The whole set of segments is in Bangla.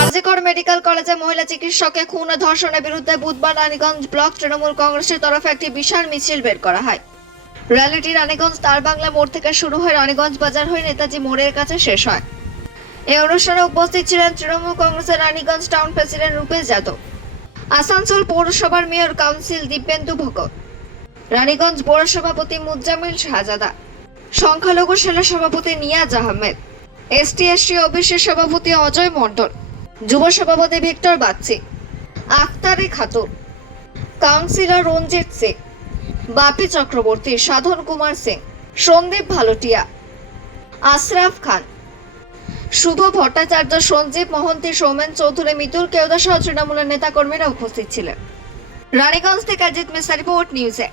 আরজিকর মেডিকেল কলেজে মহিলা চিকিৎসককে খুন ধর্ষণের বিরুদ্ধে বুধবার রানীগঞ্জ ব্লক তৃণমূল কংগ্রেসের তরফে একটি বিশাল মিছিল বের করা হয়। র্যালিটি রানীগঞ্জ তার বাংলা মোড় থেকে শুরু হয়ে রানীগঞ্জ বাজার হয়ে নেতাজি মোড়ের কাছে শেষ হয়। এই অনুষ্ঠানে উপস্থিত ছিলেন তৃণমূল কংগ্রেসের রানীগঞ্জ টাউন প্রেসিডেন্ট রূপেশ যাদব, আসানসোল পৌরসভার মেয়র কাউন্সিল দিব্যেন্দু ভগত রানীগঞ্জ পৌর সভাপতি মুজ্জামিল শাহজাদা, সংখ্যালঘু সেনা সভাপতি Niaz Ahmed ST ST OBC সভাপতি অজয় মণ্ডল, যুব সভাপতি ভিক্টর বাগচি আক্তারি খাতুন, কাউন্সিলর রঞ্জিত সিং, বাপি চক্রবর্তী, সাধন কুমার সিং, সন্দীপ ভালোটিয়া, আশরাফ খান, শুভ ভট্টাচার্য, সঞ্জীব মহন্তি, সৌমেন চৌধুরী, মিতুল কেওদা সহ তৃণমূলের নেতাকর্মীরা উপস্থিত ছিলেন। রানীগঞ্জ থেকে অজিত মিশ্রা রিপোর্ট নিউজে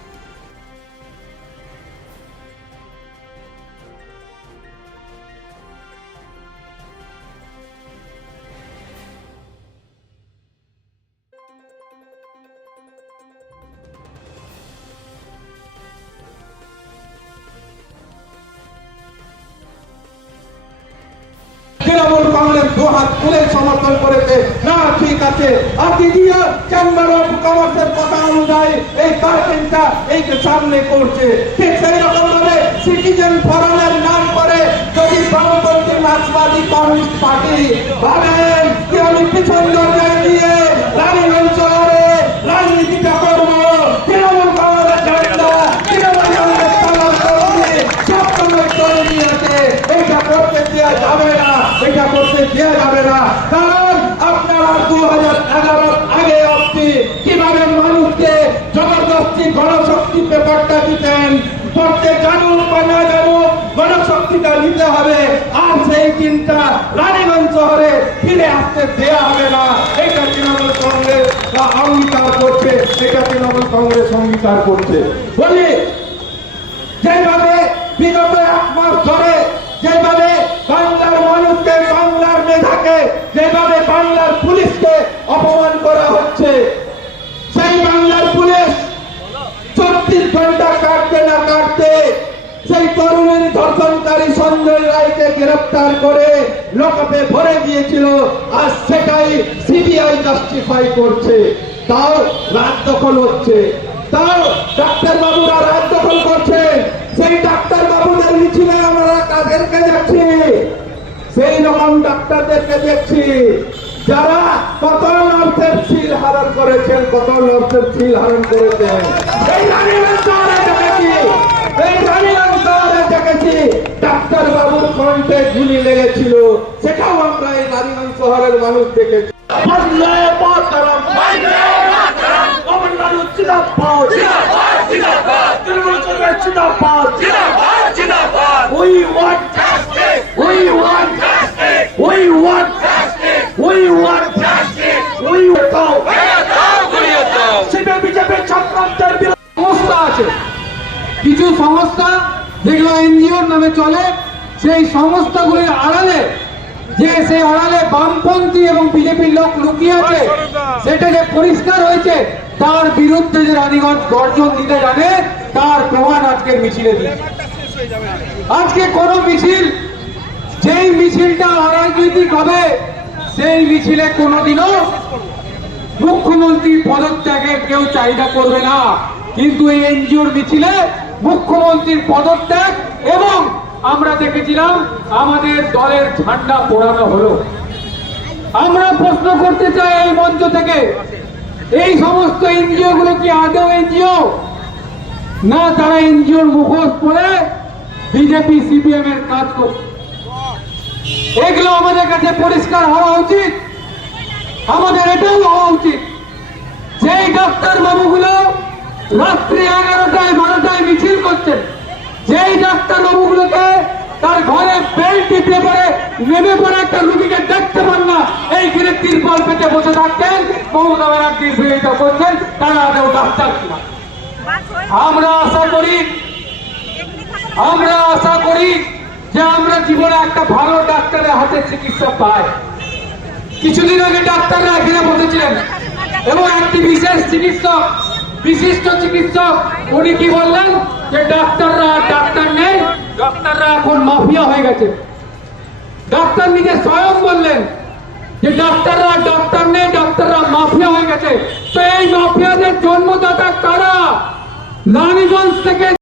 কংগ্রেস ফুলের সমর্থন করেছে। না, ঠিক আছে। আপনি দিয়ে চেম্বার অফ কমার্সের কথা অনুযায়ী এই কার্পেন্টটা এই সামনে করছে, ঠিক সেই রকম ভাবে সিটিজেন ফোরামের নাম করে যদি বামপন্থী মার্ক্সবাদী কমিউনিস্ট পার্টি ভাবেন যে আমি পিছন দরজায় দিয়ে রানীগঞ্জ শহরে রাজনীতিটা করব তৃণমূল কংগ্রেস ঝান্ডা তৃণমূল কংগ্রেস কালার কর্মী সব সময় করে নিয়েছে এটা করতে দেওয়া যাবে না এটা করতে দেওয়া যাবে না। কারণ আপনারা দু হাজার আগে অব্দি কীভাবে মানুষকে জবরদস্তি গণশক্তি পেপারটা দিতেন গণশক্তিটা নিতে হবে। আর সেই দিনটা রানীগঞ্জ শহরে ফিরে আসতে হবে না। এটা তৃণমূল কংগ্রেস অঙ্গীকার করছে, এটা তৃণমূল কংগ্রেস অঙ্গীকার করছে। বলি, যেভাবে বিগত এক মাস ধরে, যেভাবে বাংলার মানুষকে বাংলার মেধাকে যেভাবে বাংলার পুলিশকে অপমান করা হচ্ছে সেই বাংলার পুলিশ চব্বিশ ঘণ্টা কাটতে না কাটতে সেই তরুণীর ধর্ষণকারী সঞ্জয় রায়কে গ্রেফতার করে লকআপে ভরে দিয়েছিল আর সেটাই সিবিআই জাস্টিফাই করছে। তাও রাত দখল হচ্ছে। তাও ডাক্তার বাবুরা রাত দখল করছে। সেই ডাক্তার বাবুদের মিছিলে আমরা কাদেরকে যাচ্ছি সেই রকম ডাক্তারদেরকে দেখছি। যারা কত নর্থের সিল হারণ করেছেন কত নর্থের সিল হারণ করেছেন রানীগঞ্জ শহরে দেখেছি এই রানীগঞ্জ শহরে দেখেছি ডাক্তার বাবুর কণ্ঠে গুলি লেগেছিল সেটাও আমরা এই রানীগঞ্জ শহরের মানুষ দেখেছি কিছু সংস্থা যেগুলো এনজিওর নামে চলে সেই সংস্থাগুলির আড়ালে যে সেই আড়ালে বামপন্থী এবং বিজেপির লোক লুকিয়ে আছে সেটা যে পরিষ্কার হয়েছে তার বিরুদ্ধে যে রানীগঞ্জ গর্জন দিতে জানে তার প্রমাণ আজকে মিছিলে দিয়েছে। আজকে কোন মিছিল যেই মিছিলটা অরাজনৈতিক হবে সেই মিছিলে কোনোদিনও মুখ্যমন্ত্রীর পদত্যাগের কেউ চাহিদা করবে না। কিন্তু এই এনজিওর মিছিলে মুখ্যমন্ত্রীর পদত্যাগ এবং আমরা দেখেছিলাম আমাদের দলের ঝান্ডা পোড়ানো হলো। আমরা প্রশ্ন করতে চাই এই মঞ্চ থেকে, এই সমস্ত এনজিও গুলো কি আদৌ এনজিও? না তারা এনজিওর মুখোশ পরে বিজেপি, সিপিএম এর কাজ করছে এগুলো আমাদের কাছে পরিষ্কার হওয়া উচিত। আমাদের এটাও হওয়া উচিত। যেই ডাক্তার বাবুগুলো রাত্রি এগারোটায়, বারোটায় মিছিল করছেন যেই ডাক্তার বাবুগুলোকে তার ঘরে বেল টিপে পরে নেমে পড়ে একটা রুগীকে দেখতে পান না এই ঘিরে তিরপল পেতে বসে থাকতেন। মমতা ব্যানার্জির বিরোধিতা করছেন, তারা আদৌ ডাক্তার আমরা আশা করি, আমরা আশা করি যে আমরা জীবনে একটা ভালো ডাক্তারের হাতে চিকিৎসা পাই। কিছুদিন আগে ডাক্তাররা এখানে বসেছিলেন, এবং একটি বিশেষ চিকিৎসক বিশিষ্ট চিকিৎসক, উনি কি বললেন যে ডাক্তাররা ডাক্তার নেই, ডাক্তাররা এখন মাফিয়া হয়ে গেছে। ডাক্তার নিজে স্বয়ং বললেন যে ডাক্তাররা ডাক্তার নেই, ডাক্তাররা মাফিয়া হয়ে গেছে। তো এই মাফিয়াদের জন্মদাতা কারা? রানীগঞ্জ থেকে